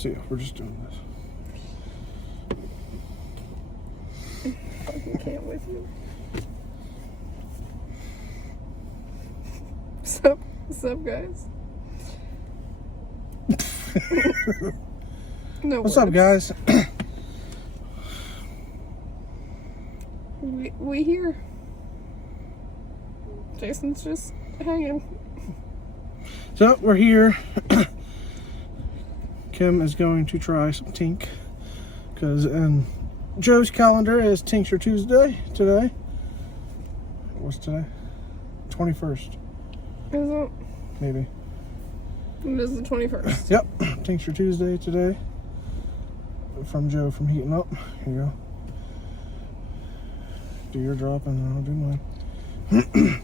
See, we're just doing this. I fucking can't with you. What's up, guys? No What's words. up, guys? We here. Jason's just hanging. So, we're here. Kim is going to try some tink. Because in Joe's calendar is Tincture Tuesday today. What's today? 21st. Is it? Maybe. It is the 21st. Yep. Tincture Tuesday today. From Joe from Heating Up. Here you go. Do your drop and then I'll do mine.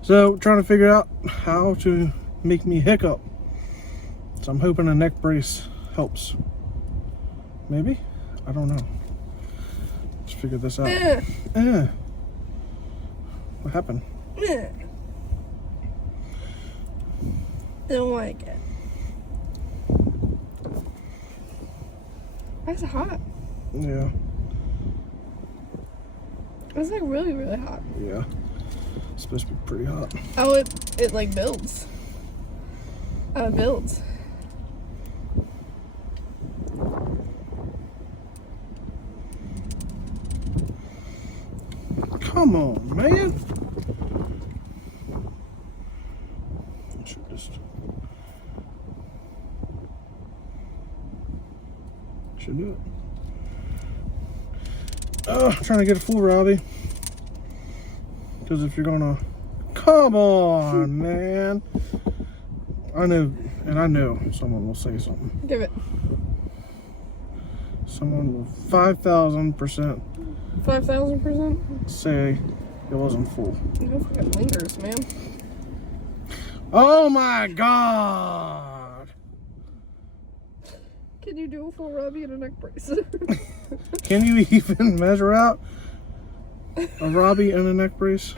So, trying to figure out how to make me hiccup. So I'm hoping a neck brace helps. Maybe? I don't know. Let's figure this out. What happened? I don't like it. It's hot. Yeah. It's like really, really hot. Yeah. It's supposed to be pretty hot. Oh, it like builds. Oh, it builds. Come on, man. Should just. Should do it. I'm trying to get a full Robbie. Because if you're gonna. Come on, man. I know someone will say something. Give it. Someone will 5,000% 5,000%? say it wasn't full. No fucking lingers, man. Oh my God! Can you do a full Robbie and a neck brace? Can you even measure out a Robbie and a neck brace?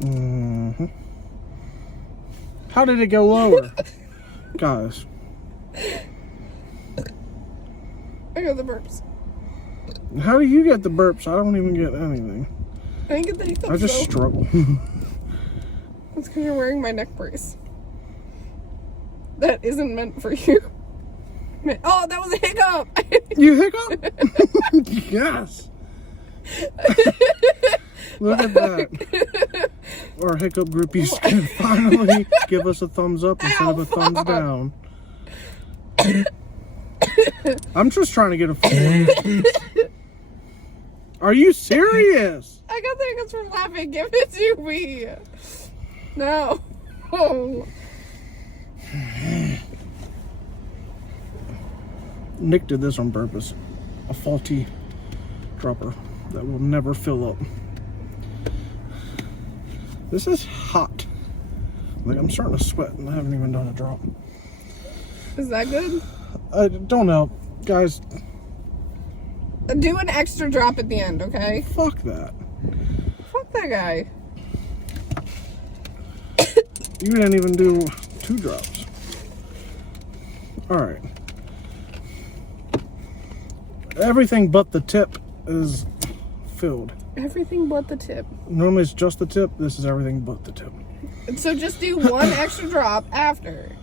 Mm-hmm. How did it go lower? Guys. I got the burps. How do you get the burps? I don't even get anything. I didn't get the hiccups, I just though. struggle. It's because you're wearing my neck brace. That isn't meant for you. Oh, that was a hiccup! You hiccup? Yes. Look at that. Our hiccup groupies can finally give us a thumbs up instead of a thumbs down. I'm just trying to get a full. Are you serious? I got the hiccups from laughing. Give it to me. No. Oh. Nick did this on purpose. A faulty dropper that will never fill up. This is hot. Like, I'm starting to sweat and I haven't even done a drop. Is that good? I don't know. Guys, Do an extra drop at the end, okay? fuck that. Fuck that guy. You didn't even do 2 drops. Alright. Everything but the tip is filled. Everything but the tip. Normally it's just the tip. This is everything but the tip. So just do one extra drop after.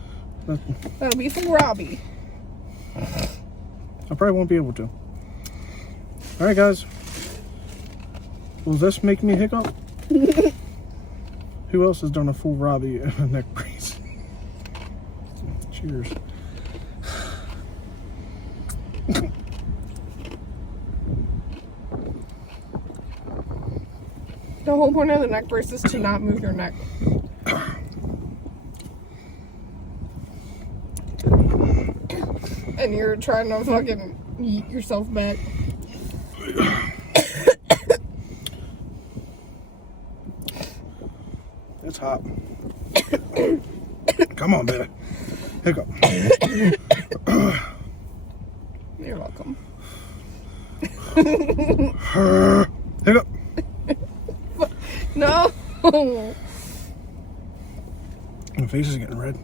That'll be for Robbie. I probably won't be able to. Alright, guys. Will this make me hiccup? Who else has done a full Robbie and a neck brace? Cheers. The whole point of the neck brace is to not move your neck. And you're trying to fucking yeet yourself back. It's hot. Come on, baby. Hiccup. You're welcome. Hiccup. No. My face is getting red.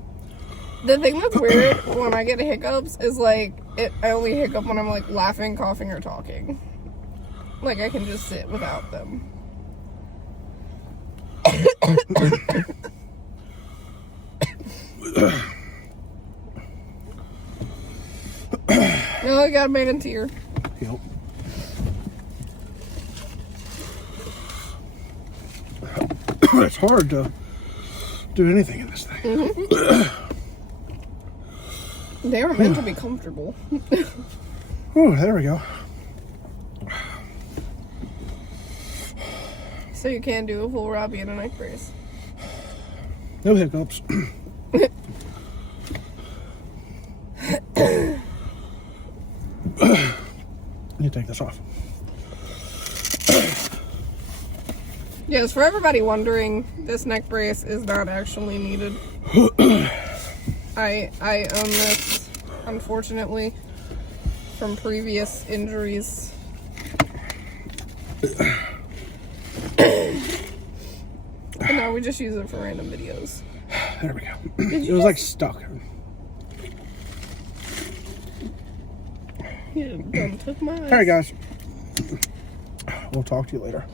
The thing that's weird when I get hiccups is like I only hiccup when I'm like laughing, coughing, or talking. Like I can just sit without them. No, I got a man in tear. Yep. It's hard to do anything in this thing. Mm-hmm. They are meant to be comfortable. Oh, there we go. So you can do a full Robbie and a neck brace. No hiccups. I need to take this off. Yes, for everybody wondering, this neck brace is not actually needed. I own this, unfortunately, from previous injuries. And now we just use it for random videos. There we go. It was like stuck. You done took my eyes. Alright guys. We'll talk to you later.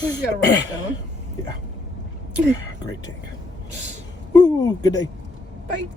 Who's got a rush down? Yeah. Great tank. Woo, good day. Bye.